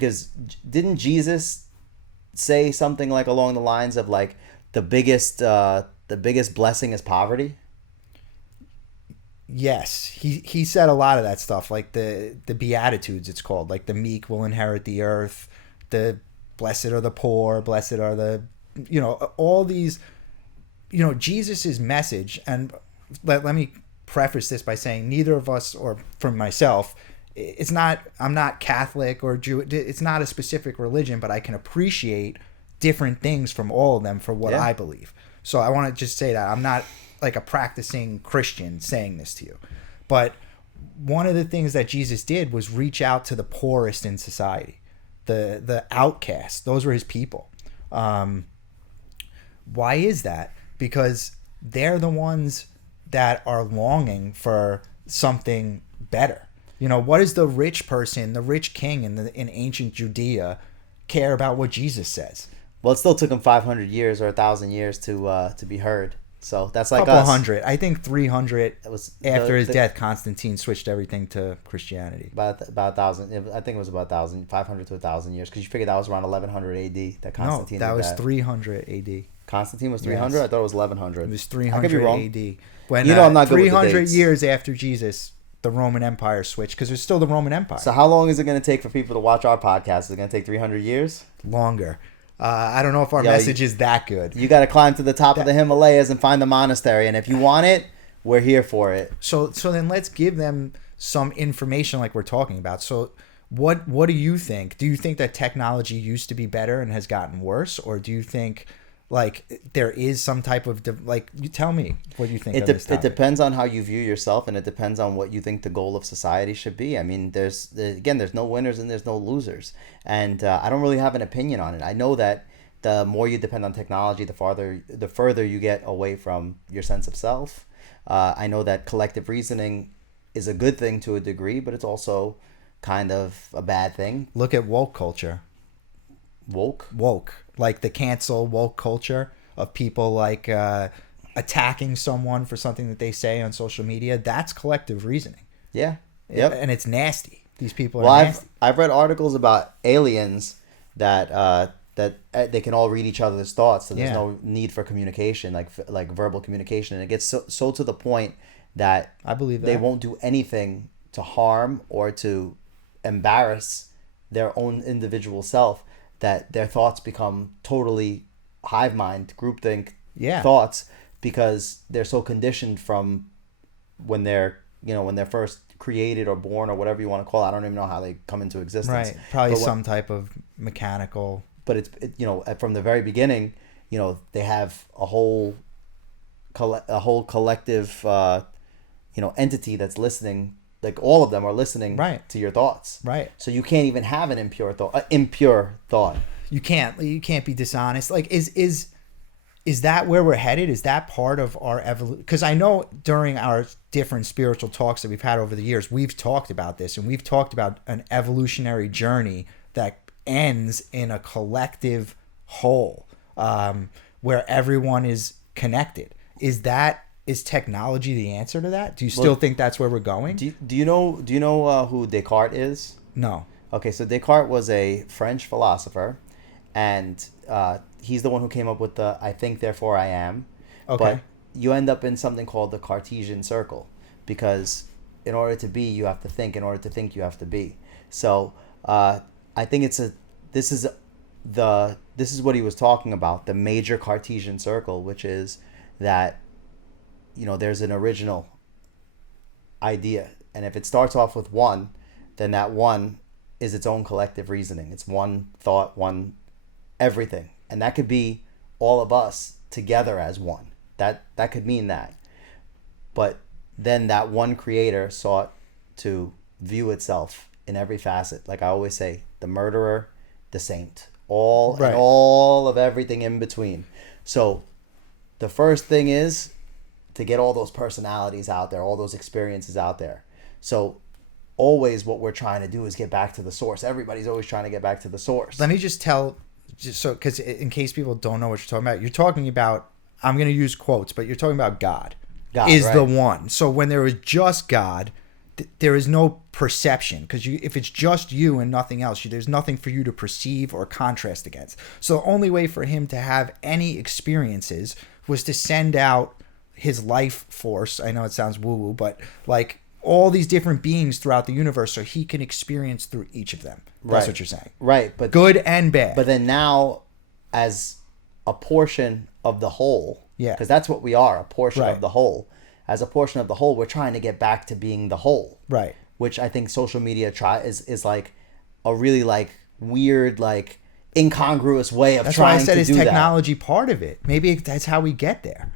because didn't Jesus say something like along the lines of like the biggest blessing is poverty? Yes, he said a lot of that stuff, like the Beatitudes, it's called, like the meek will inherit the earth, the blessed are the poor, blessed are the, all these, Jesus's message. And let me preface this by saying neither of us, or for myself, I'm not Catholic or Jew. It's not a specific religion, but I can appreciate different things from all of them for what I believe. So I want to just say that I'm not like a practicing Christian saying this to you. But one of the things that Jesus did was reach out to the poorest in society, the outcasts. Those were his people. Why is that? Because they're the ones that are longing for something better. What does the rich person, the rich king in ancient Judea care about what Jesus says? Well, it still took him 500 years or 1,000 years to be heard. So that's like couple us. Hundred. I think 300. It was after his death. Constantine switched everything to Christianity. About 1,000. I think it was about 1,000, 500 to 1,000 years, because you figured that was around 1100 AD that Constantine. No, that was 300 AD. Constantine was 300. Yes. I thought it was 1100. It was 300 AD. When I'm not good 300 with the dates. years after Jesus, the Roman Empire switched, because there's still the Roman Empire. So how long is it going to take for people to watch our podcast? Is it going to take 300 years? Longer. I don't know if our message is that good. You got to climb to the top of the Himalayas and find the monastery, and if you want it, we're here for it. So then let's give them some information like we're talking about. So what do you think? Do you think that technology used to be better and has gotten worse, or do you think like there is some type of you tell me what you think? It depends on how you view yourself, and it depends on what you think the goal of society should be. I mean, there's no winners and there's no losers, and I don't really have an opinion on it. I know that the more you depend on technology, the further you get away from your sense of self. I know that collective reasoning is a good thing to a degree, but it's also kind of a bad thing. Look at woke culture. Woke, like the cancel woke culture of people like attacking someone for something that they say on social media. That's collective reasoning. Yeah. Yep. And it's nasty. These people are nasty. I've read articles about aliens that they can all read each other's thoughts, so there's no need for communication, like verbal communication, and it gets so to the point that I believe that they won't do anything to harm or to embarrass their own individual self, that their thoughts become totally hive mind, groupthink thoughts, because they're so conditioned from when they're first created or born or whatever you want to call it. I don't even know how they come into existence. Right. Probably some type of mechanical. But it's from the very beginning, they have a whole collective entity that's listening. Like all of them are listening to your thoughts. Right. So you can't even have an impure thought. You can't be dishonest. Like is that where we're headed? Is that part of our evolution? Because I know during our different spiritual talks that we've had over the years, we've talked about this, and we've talked about an evolutionary journey that ends in a collective whole, where everyone is connected. Is technology the answer to that? Do you still think that's where we're going? Do you know who Descartes is? No. Okay, so Descartes was a French philosopher, and he's the one who came up with the "I think, therefore I am." Okay. But you end up in something called the Cartesian circle, because in order to be, you have to think. In order to think, you have to be. So I think this is what he was talking about, the major Cartesian circle, which is that there's an original idea, and if it starts off with one, then that one is its own collective reasoning. It's one thought, one everything, and that could be all of us together as one. That could mean that. But then that one creator sought to view itself in every facet. Like I always say, the murderer, the saint, and all of everything in between. So the first thing is to get all those personalities out there, all those experiences out there. So always what we're trying to do is get back to the source. Everybody's always trying to get back to the source. Let me just because in case people don't know what you're talking about, I'm going to use quotes, but you're talking about God is the one. So when there was just God, there is no perception, because if it's just you and nothing else, there's nothing for you to perceive or contrast against. So the only way for him to have any experiences was to send out his life force. I know it sounds woo-woo, but like all these different beings throughout the universe, so he can experience through each of them. That's what you're saying. Right. But good and bad. But then now, as a portion of the whole, because that's what we are, a portion of the whole. As a portion of the whole, we're trying to get back to being the whole. Right. Which I think social media is like a really like weird, like incongruous way of trying to do that. That's why I said is technology part of it. Maybe that's how we get there.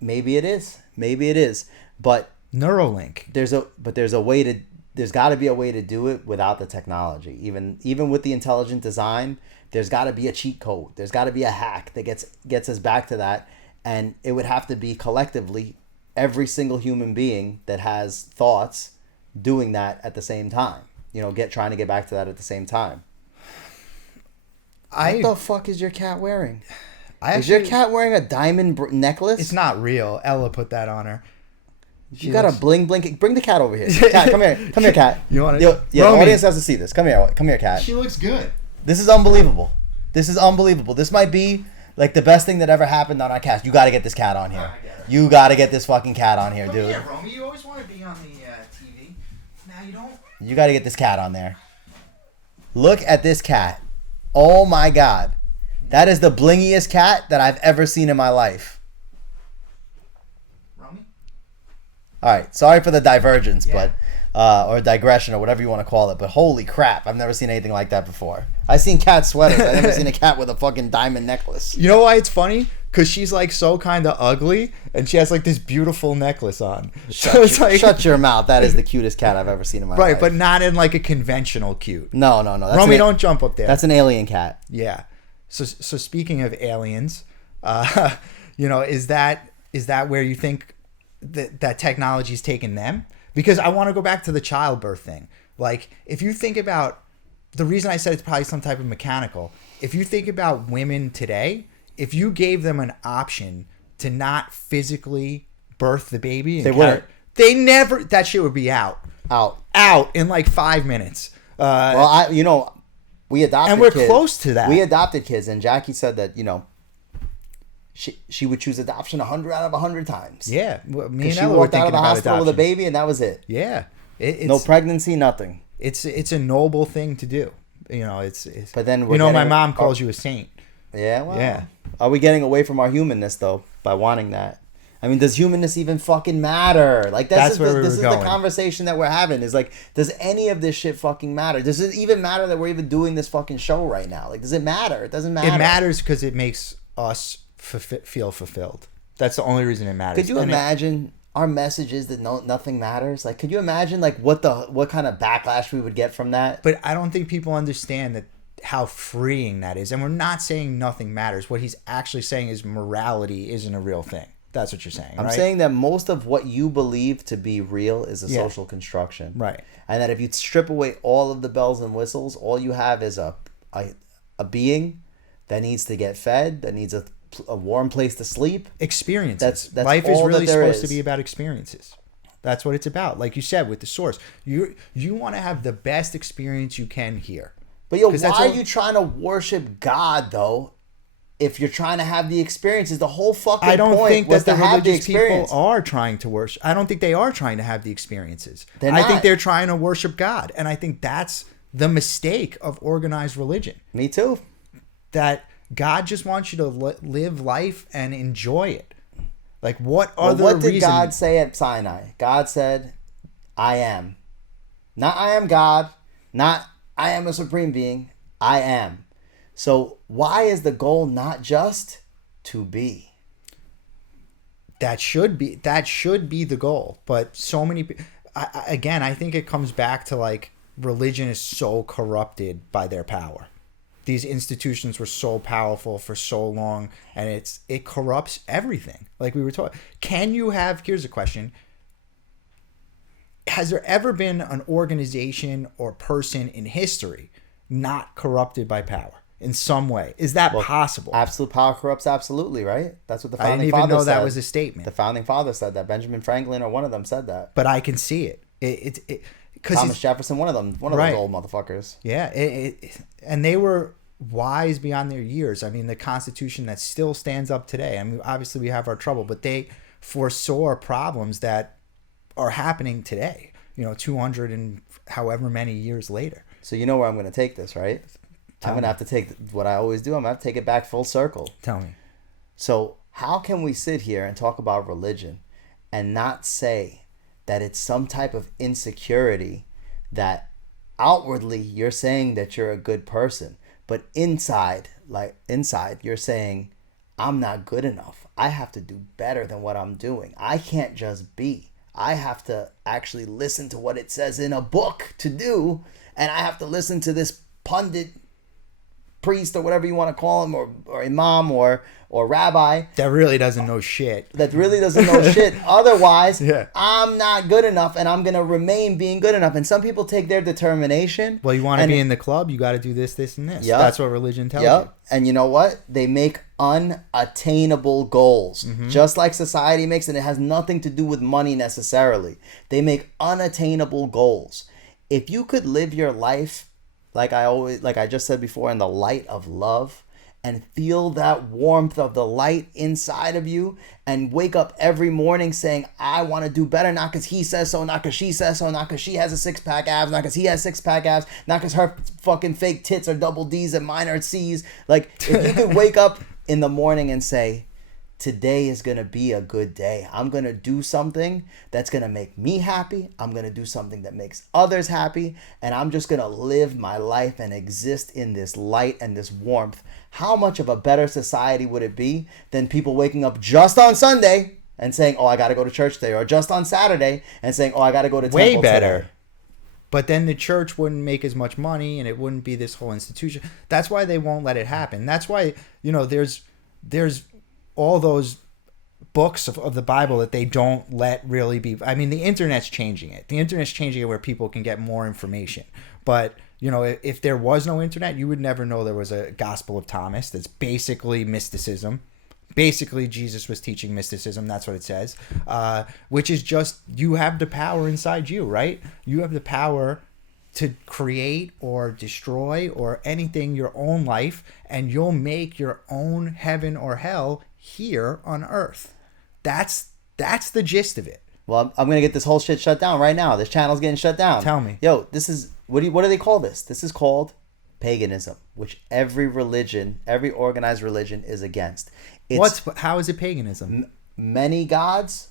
Maybe it is. Maybe it is. But Neuralink. There's got to be a way to do it without the technology. Even with the intelligent design, there's got to be a cheat code. There's got to be a hack that gets us back to that, and it would have to be collectively every single human being that has thoughts doing that at the same time. Trying to get back to that at the same time. What the fuck is your cat wearing? Is your cat wearing a diamond necklace? It's not real. Ella put that on her. You got a bling. Bring the cat over here. Cat, come here. Come here, cat. You want to? Yeah, the audience has to see this. Come here, cat. She looks good. This is unbelievable. This might be like the best thing that ever happened on our cast. You got to get this cat on here. You got to get this fucking cat on here, dude. Come here, Romy. You always want to be on the TV. Now you don't. You got to get this cat on there. Look at this cat. Oh my God. That is the blingiest cat that I've ever seen in my life. All right, sorry for the divergence, but or digression or whatever you want to call it, but holy crap, I've never seen anything like that before. I've seen cat sweaters. I've never seen a cat with a fucking diamond necklace. You know why it's funny? Because she's like so kind of ugly, and she has like this beautiful necklace on. Shut your mouth. That is the cutest cat I've ever seen in my life. Right, but not in like a conventional cute. No. Romy, don't jump up there. That's an alien cat. Yeah. So speaking of aliens, is that where you think that technology's taken them? Because I want to go back to the childbirth thing. Like, if you think about the reason I said it's probably some type of mechanical, if you think about women today, if you gave them an option to not physically birth the baby, that shit would be out in like 5 minutes. We adopted and we're kids. Close to that. We adopted kids, and Jackie said that she would choose adoption 100 out of 100 times. Yeah, me and she Ella walked out of the hospital with a baby, and that was it. Yeah, no pregnancy, nothing. It's a noble thing to do. It's but then my mom calls you a saint. Yeah, well, yeah. Are we getting away from our humanness though by wanting that? I mean, does humanness even fucking matter? Like this is the conversation that we're having. Is like, does any of this shit fucking matter? Does it even matter that we're even doing this fucking show right now? Like, does it matter? It doesn't matter. It matters because it makes us feel fulfilled. That's the only reason it matters. Could you imagine our message is that nothing matters? Like, could you imagine like what kind of backlash we would get from that? But I don't think people understand that how freeing that is. And we're not saying nothing matters. What he's actually saying is morality isn't a real thing. That's what you're saying. I'm right? saying that most of what you believe to be real is a social construction. Right. And that if you strip away all of the bells and whistles, all you have is a being that needs to get fed, that needs a warm place to sleep. Experiences. That's life is really supposed to be about experiences. That's what it's about. Like you said, with the source, you want to have the best experience you can here. But why are you trying to worship God though? If you're trying to have the experiences, the whole fucking I don't point think was that to the have the religious experience. people are trying to worship. I don't think they are trying to have the experiences. I think they're trying to worship God, and I think that's the mistake of organized religion. Me too. That God just wants you to live life and enjoy it. Like, what did God say at Sinai? God said, "I am." Not "I am God," not "I am a supreme being." I am. So why is the goal not just to be? That should be the goal. But so many, I think it comes back to like religion is so corrupted by their power. These institutions were so powerful for so long, and it corrupts everything. Like we were talking. Here's a question. Has there ever been an organization or person in history not corrupted by power in some way? Is that possible? Absolute power corrupts absolutely, right? That's what the I founding didn't even fathers know that said. was a statement. The founding fathers said that. Benjamin Franklin or one of them said that. But I can see it. Because Thomas Jefferson, one of Right. those old motherfuckers. Yeah, and they were wise beyond their years. I mean, the Constitution that still stands up today. I mean, obviously we have our trouble, but they foresaw problems that are happening today. 200 and however many years later. So you know where I'm going to take this, right? I'm going to have to take what I always do. I'm going to have to take it back full circle. Tell me. So how can we sit here and talk about religion and not say that it's some type of insecurity that outwardly you're saying that you're a good person, but inside you're saying, I'm not good enough. I have to do better than what I'm doing. I can't just be. I have to actually listen to what it says in a book to do, and I have to listen to this pundit, priest, or whatever you want to call him, or imam, or rabbi. That really doesn't know shit. Otherwise, Yeah. I'm not good enough, and I'm going to remain being good enough. And some people take their determination. Well, you want to be in the club, you got to do this, this, and this. Yep. That's what religion tells you. And you know what? They make unattainable goals. Just like society makes it. It has nothing to do with money necessarily. They make unattainable goals. If you could live your life, like I just said before, in the light of love, and feel that warmth of the light inside of you, and wake up every morning saying, I want to do better, not because he says so, not because she says so, not because she has a six-pack abs, not because he has six-pack abs, not because her fucking fake tits are double D's and mine are C's. Like, if you could wake up in the morning and say, today is going to be a good day. I'm going to do something that's going to make me happy. I'm going to do something that makes others happy. And I'm just going to live my life and exist in this light and this warmth. How much of a better society would it be than people waking up just on Sunday and saying, oh, I got to go to church today, or just on Saturday and saying, oh, I got to go to temple Way better. today. But then the church wouldn't make as much money, and it wouldn't be this whole institution. That's why they won't let it happen. That's why, there's all those books of the Bible that they don't let really be. I mean, the internet's changing it. The internet's changing it where people can get more information. But, if there was no internet, you would never know there was a Gospel of Thomas that's basically mysticism. Basically, Jesus was teaching mysticism. That's what it says. Which is just, you have the power inside you, right? You have the power to create or destroy or anything, your own life, and you'll make your own heaven or hell here on earth. That's the gist of it. Well, I'm going to get this whole shit shut down right now. This channel's getting shut down. Tell me. Yo, this is, what do they call this? This is called paganism, which every religion, every organized religion is against. How is it paganism? Many gods,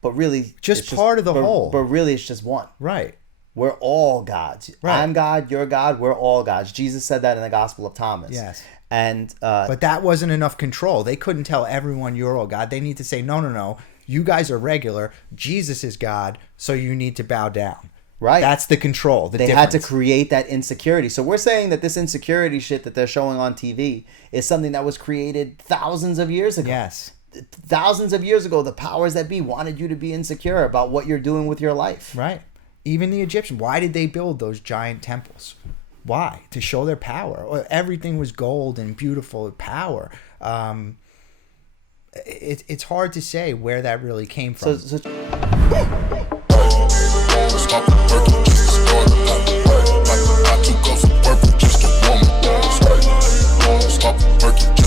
but really... Just part of the whole. But really it's just one. Right. We're all gods. Right. I'm God, you're God, we're all gods. Jesus said that in the Gospel of Thomas. Yes. And but that wasn't enough control. They couldn't tell everyone you're all God. They need to say, no. You guys are regular. Jesus is God, so you need to bow down. Right. That's the control. They had to create that insecurity. So we're saying that this insecurity shit that they're showing on TV is something that was created thousands of years ago. Yes. Thousands of years ago, the powers that be wanted you to be insecure about what you're doing with your life. Right. Even the Egyptians. Why did they build those giant temples? Why? To show their power. Everything was gold and beautiful power. It's hard to say where that really came from. Stop the perky, just to start it. I took off some purple just to warm it. Stop the perky.